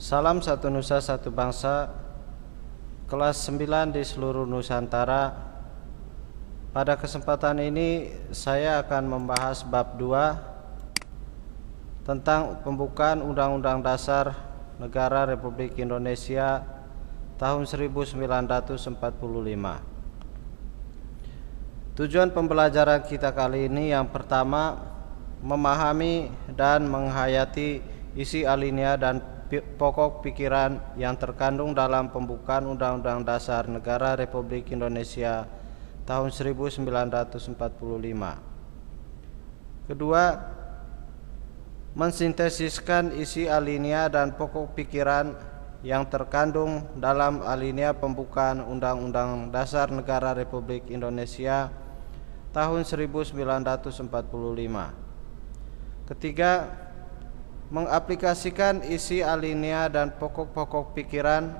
Salam satu nusa satu bangsa, kelas 9 di seluruh Nusantara. Pada kesempatan ini saya akan membahas bab 2 tentang pembukaan Undang-Undang Dasar Negara Republik Indonesia tahun 1945. Tujuan pembelajaran kita kali ini yang pertama, memahami dan menghayati isi alinea dan pokok pikiran yang terkandung dalam pembukaan Undang-Undang Dasar Negara Republik Indonesia tahun 1945. Kedua, mensintesiskan isi alinea dan pokok pikiran yang terkandung dalam alinea pembukaan Undang-Undang Dasar Negara Republik Indonesia tahun 1945. Ketiga, mengaplikasikan isi alinea dan pokok-pokok pikiran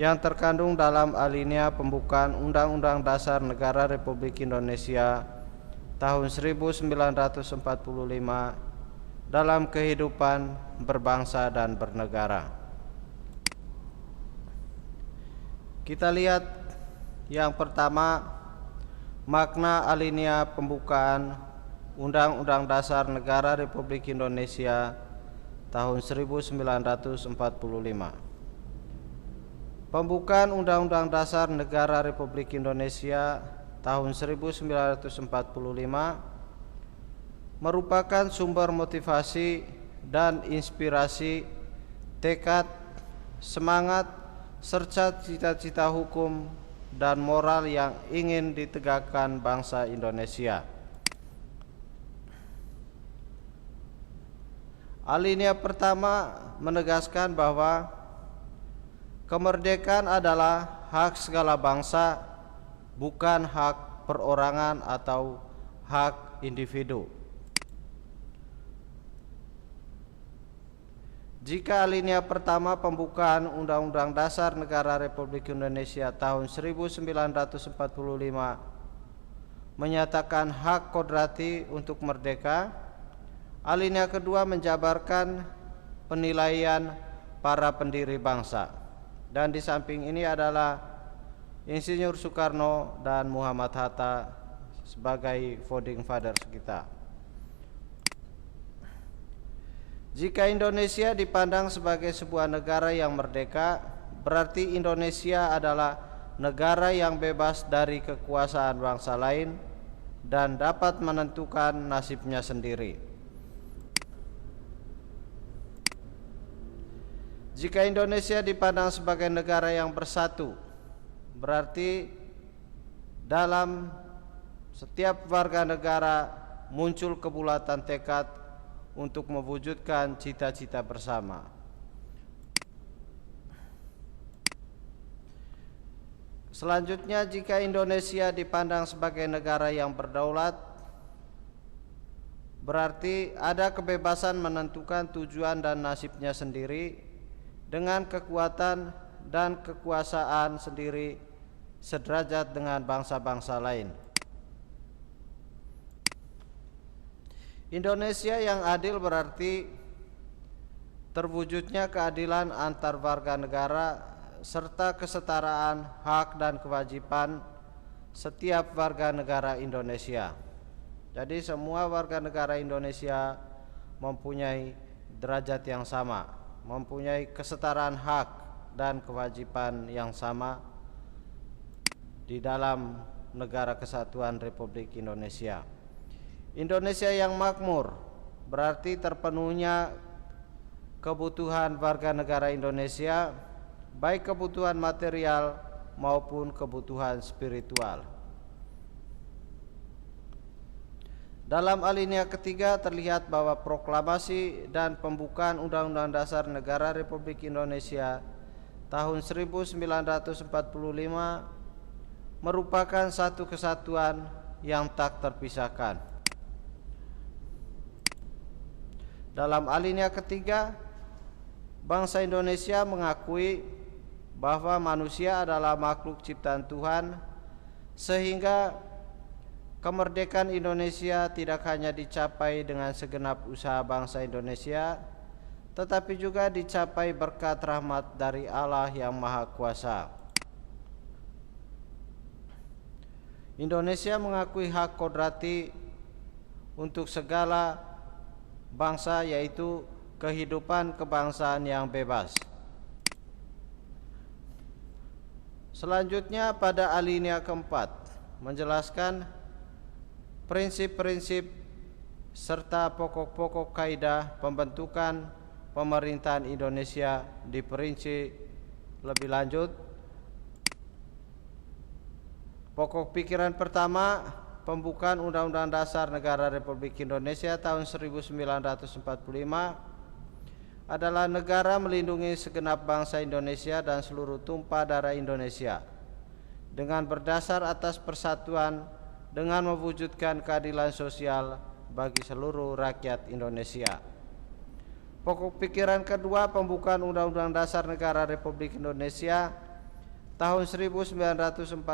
yang terkandung dalam alinea pembukaan Undang-Undang Dasar Negara Republik Indonesia tahun 1945 dalam kehidupan berbangsa dan bernegara. Kita lihat yang pertama, makna alinea pembukaan Undang-Undang Dasar Negara Republik Indonesia tahun 1945. Pembukaan Undang-Undang Dasar Negara Republik Indonesia tahun 1945 merupakan sumber motivasi dan inspirasi, tekad, semangat, serta cita-cita hukum dan moral yang ingin ditegakkan bangsa Indonesia. Alinea pertama menegaskan bahwa kemerdekaan adalah hak segala bangsa, bukan hak perorangan atau hak individu. Jika alinea pertama pembukaan Undang-Undang Dasar Negara Republik Indonesia tahun 1945 menyatakan hak kodrati untuk merdeka, alinea kedua menjabarkan penilaian para pendiri bangsa, dan di samping ini adalah Insinyur Soekarno dan Muhammad Hatta sebagai founding fathers kita. Jika Indonesia dipandang sebagai sebuah negara yang merdeka, berarti Indonesia adalah negara yang bebas dari kekuasaan bangsa lain dan dapat menentukan nasibnya sendiri. Jika Indonesia dipandang sebagai negara yang bersatu, berarti dalam setiap warga negara muncul kebulatan tekad untuk mewujudkan cita-cita bersama. Selanjutnya, jika Indonesia dipandang sebagai negara yang berdaulat, berarti ada kebebasan menentukan tujuan dan nasibnya sendiri dengan kekuatan dan kekuasaan sendiri sederajat dengan bangsa-bangsa lain. Indonesia yang adil berarti terwujudnya keadilan antar warga negara serta kesetaraan hak dan kewajiban setiap warga negara Indonesia. Jadi semua warga negara Indonesia mempunyai derajat yang sama, mempunyai kesetaraan hak dan kewajiban yang sama di dalam negara kesatuan Republik Indonesia. Indonesia yang makmur berarti terpenuhnya kebutuhan warga negara Indonesia, baik kebutuhan material maupun kebutuhan spiritual. Dalam alinea ketiga terlihat bahwa proklamasi dan pembukaan Undang-Undang Dasar Negara Republik Indonesia tahun 1945 merupakan satu kesatuan yang tak terpisahkan. Dalam alinea ketiga, bangsa Indonesia mengakui bahwa manusia adalah makhluk ciptaan Tuhan, sehingga kemerdekaan Indonesia tidak hanya dicapai dengan segenap usaha bangsa Indonesia, tetapi juga dicapai berkat rahmat dari Allah yang Maha Kuasa. Indonesia mengakui hak kodrati untuk segala bangsa, yaitu kehidupan kebangsaan yang bebas. Selanjutnya pada alinea keempat menjelaskan prinsip-prinsip serta pokok-pokok kaidah pembentukan pemerintahan Indonesia diperinci lebih lanjut. Pokok pikiran pertama, pembukaan Undang-Undang Dasar Negara Republik Indonesia tahun 1945 adalah negara melindungi segenap bangsa Indonesia dan seluruh tumpah darah Indonesia dengan berdasar atas persatuan dengan mewujudkan keadilan sosial bagi seluruh rakyat Indonesia. Pokok pikiran kedua, pembukaan Undang-Undang Dasar Negara Republik Indonesia tahun 1945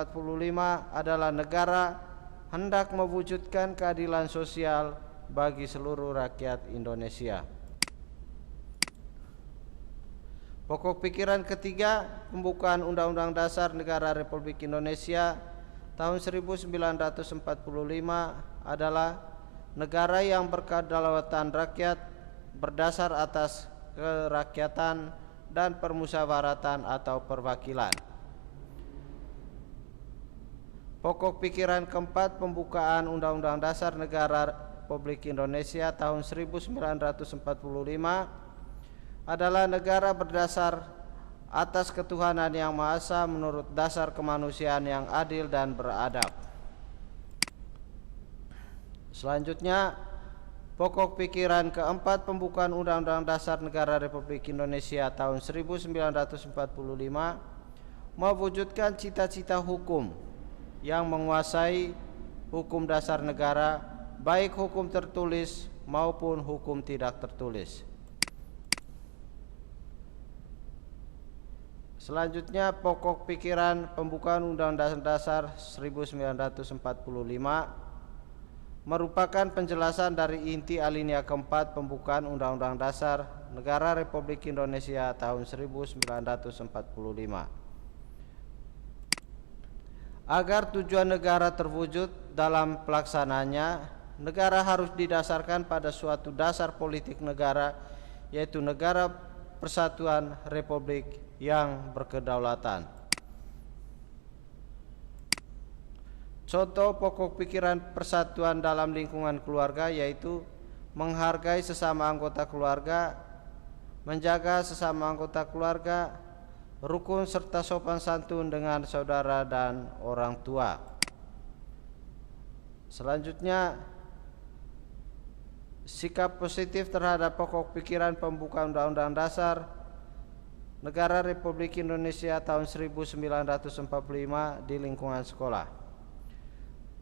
adalah negara hendak mewujudkan keadilan sosial bagi seluruh rakyat Indonesia. Pokok pikiran ketiga, pembukaan Undang-Undang Dasar Negara Republik Indonesia tahun 1945 adalah negara yang berkedaulatan rakyat berdasar atas kerakyatan dan permusyawaratan atau perwakilan. Pokok pikiran keempat, pembukaan Undang-Undang Dasar Negara Republik Indonesia tahun 1945 adalah negara berdasar atas ketuhanan yang Maha Esa menurut dasar kemanusiaan yang adil dan beradab. Selanjutnya, pokok pikiran keempat, pembukaan Undang-Undang Dasar Negara Republik Indonesia tahun 1945 mewujudkan cita-cita hukum yang menguasai hukum dasar negara, baik hukum tertulis maupun hukum tidak tertulis. Selanjutnya, pokok pikiran pembukaan Undang-Undang Dasar 1945 merupakan penjelasan dari inti alinea keempat pembukaan Undang-Undang Dasar Negara Republik Indonesia tahun 1945. Agar tujuan negara terwujud dalam pelaksananya, negara harus didasarkan pada suatu dasar politik negara, yaitu negara persatuan republik yang berkedaulatan. Contoh pokok pikiran persatuan dalam lingkungan keluarga yaitu menghargai sesama anggota keluarga, menjaga sesama anggota keluarga, rukun serta sopan santun dengan saudara dan orang tua. Selanjutnya, sikap positif terhadap pokok pikiran pembukaan Undang-Undang Dasar Negara Republik Indonesia tahun 1945 di lingkungan sekolah.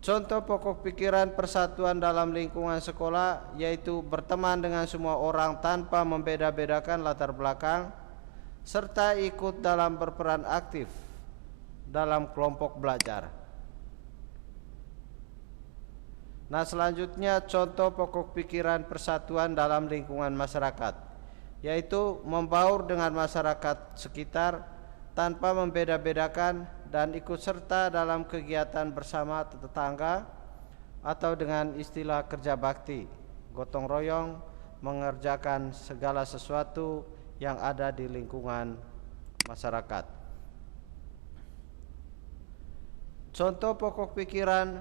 Contoh pokok pikiran persatuan dalam lingkungan sekolah yaitu berteman dengan semua orang tanpa membeda-bedakan latar belakang, serta ikut dalam berperan aktif dalam kelompok belajar. Nah, selanjutnya contoh pokok pikiran persatuan dalam lingkungan masyarakat, yaitu membaur dengan masyarakat sekitar tanpa membeda-bedakan dan ikut serta dalam kegiatan bersama tetangga atau dengan istilah kerja bakti, gotong royong, mengerjakan segala sesuatu yang ada di lingkungan masyarakat. Contoh pokok pikiran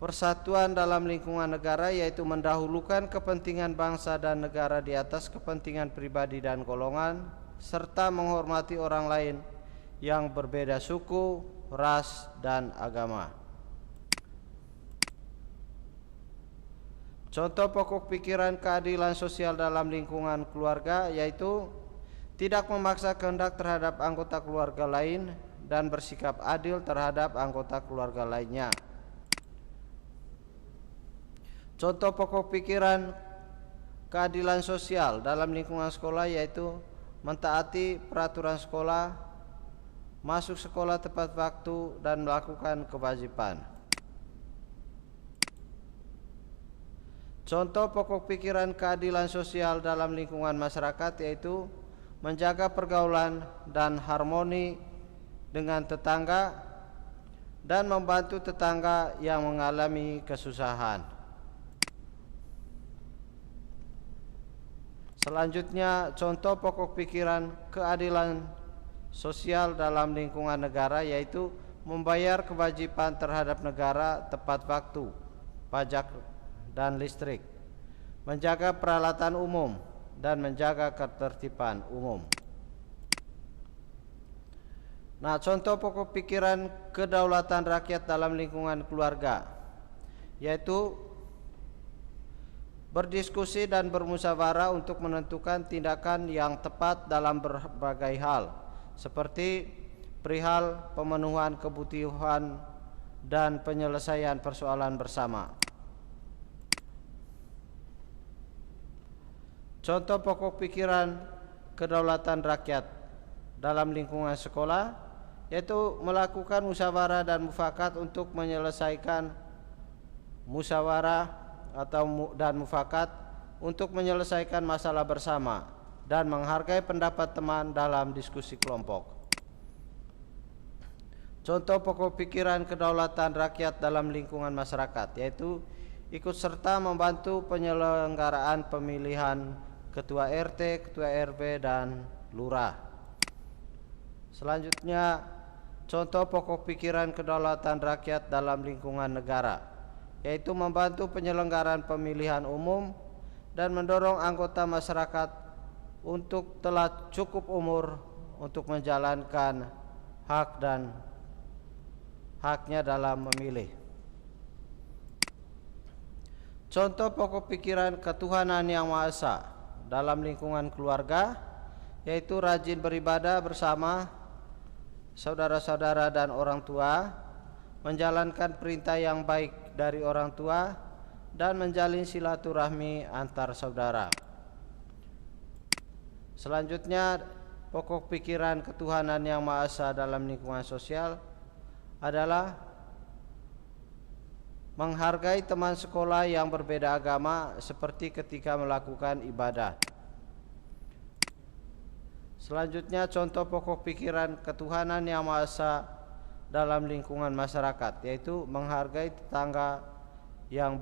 persatuan dalam lingkungan negara yaitu mendahulukan kepentingan bangsa dan negara di atas kepentingan pribadi dan golongan, serta menghormati orang lain yang berbeda suku, ras, dan agama. Contoh pokok pikiran keadilan sosial dalam lingkungan keluarga yaitu tidak memaksa kehendak terhadap anggota keluarga lain dan bersikap adil terhadap anggota keluarga lainnya. Contoh pokok pikiran keadilan sosial dalam lingkungan sekolah yaitu mentaati peraturan sekolah, masuk sekolah tepat waktu, dan melakukan kewajiban. Contoh pokok pikiran keadilan sosial dalam lingkungan masyarakat yaitu menjaga pergaulan dan harmoni dengan tetangga dan membantu tetangga yang mengalami kesusahan. Selanjutnya, contoh pokok pikiran keadilan sosial dalam lingkungan negara yaitu membayar kewajiban terhadap negara tepat waktu, pajak dan listrik, menjaga peralatan umum, dan menjaga ketertiban umum. Nah, contoh pokok pikiran kedaulatan rakyat dalam lingkungan keluarga yaitu berdiskusi dan bermusyawarah untuk menentukan tindakan yang tepat dalam berbagai hal, seperti perihal pemenuhan kebutuhan dan penyelesaian persoalan bersama. Contoh pokok pikiran kedaulatan rakyat dalam lingkungan sekolah yaitu melakukan musyawarah dan mufakat untuk menyelesaikan musyawarah dan mufakat untuk menyelesaikan masalah bersama dan menghargai pendapat teman dalam diskusi kelompok. Contoh pokok pikiran kedaulatan rakyat dalam lingkungan masyarakat yaitu ikut serta membantu penyelenggaraan pemilihan ketua RT, ketua RW, dan lurah. Selanjutnya, contoh pokok pikiran kedaulatan rakyat dalam lingkungan negara yaitu membantu penyelenggaraan pemilihan umum dan mendorong anggota masyarakat untuk telah cukup umur untuk menjalankan hak dan haknya dalam memilih. Contoh pokok pikiran ketuhanan yang Maha Esa dalam lingkungan keluarga yaitu rajin beribadah bersama saudara-saudara dan orang tua, menjalankan perintah yang baik dari orang tua, dan menjalin silaturahmi antar saudara. Selanjutnya, pokok pikiran ketuhanan yang Maha Esa dalam lingkungan sosial adalah menghargai teman sekolah yang berbeda agama seperti ketika melakukan ibadah. Selanjutnya, contoh pokok pikiran ketuhanan yang Maha Esa dalam lingkungan masyarakat yaitu menghargai tetangga yang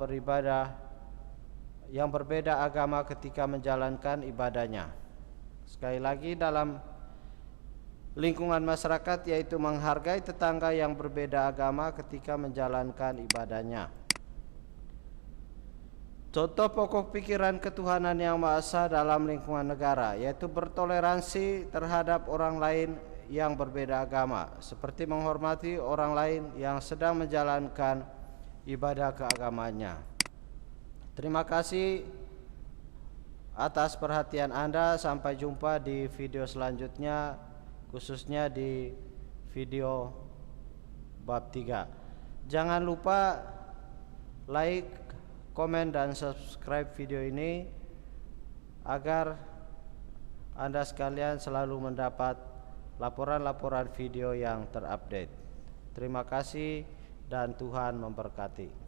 berbeda agama ketika menjalankan ibadahnya. Sekali lagi, dalam lingkungan masyarakat yaitu menghargai tetangga yang berbeda agama ketika menjalankan ibadahnya. Contoh pokok pikiran ketuhanan yang Maha Esa dalam lingkungan negara yaitu bertoleransi terhadap orang lain yang berbeda agama, seperti menghormati orang lain yang sedang menjalankan ibadah keagamanya. Terima kasih atas perhatian Anda. Sampai jumpa di video selanjutnya, khususnya di video bab 3. Jangan lupa like, komen, dan subscribe video ini agar Anda sekalian selalu mendapat laporan-laporan video yang terupdate. Terima kasih dan Tuhan memberkati.